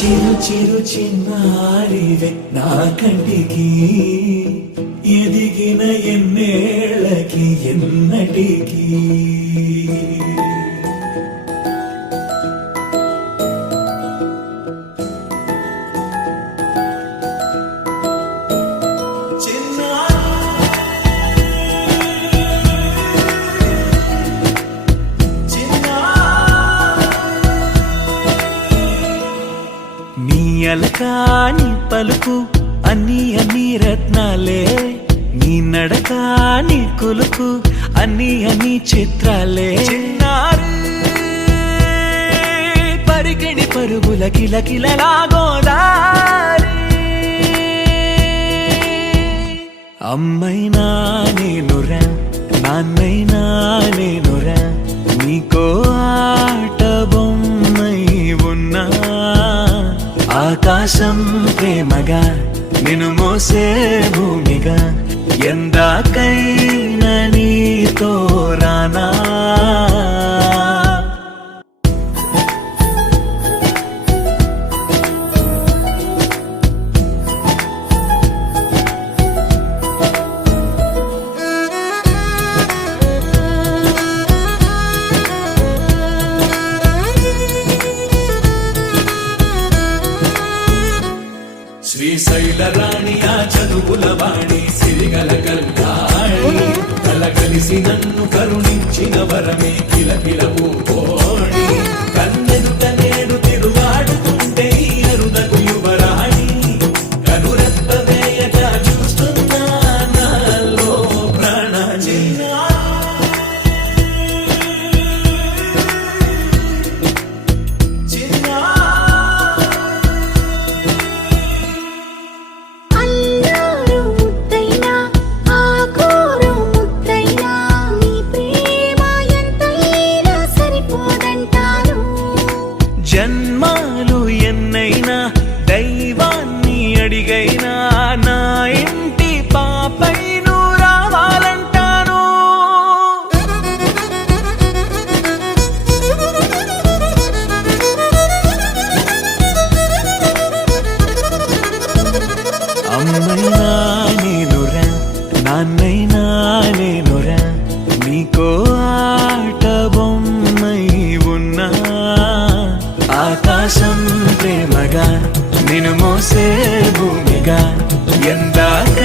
చిరు చిరు చిన్నారివే నా కంటికి ఎదిగిన ఎన్నేళ్ళకి ఎన్నటికి అలకాని పలుకు అన్ని అన్ని రత్నాలే నీ నడకాని కులుకు అన్ని అన్ని చిత్రాలే చిన్నారు పరిగిణి పరుగుల కిలకిలలాగోదారి అమ్మైనా నేనురా నాన్నైనా నేనురా నీకో ఆట బొమ్మై ఉన్నా ఆకాశం ప్రేమగా నిన్ను మోసే భూమిగా ఎందాకైనా నీతో రానా శ్రీశైల రాణి ఆ చదువుల వాణి సిరిగల కల్యాణి కలగలిసి నన్ను కరుణించిన వరమే కిలకిల పూకోణి కన్నెదుట నేడు తిరుగాడుతుంటే అరుదకు యువరాణి కనురెప్ప వేయగా చూస్తున్నా నాలో ప్రాణ జన్మాలు ఎన్నైనా దైవాన్ని అడిగైనా నా ఇంటి పాపై నువ్వు రావాలంటాను అమ్మైనా నేనురా నాన్నైనా నేనురా నీకో ఆట బొమ్మై ఉన్నా ఆకాశం ప్రేమగా నిన్ను మోసే భూమిగా ఎందాక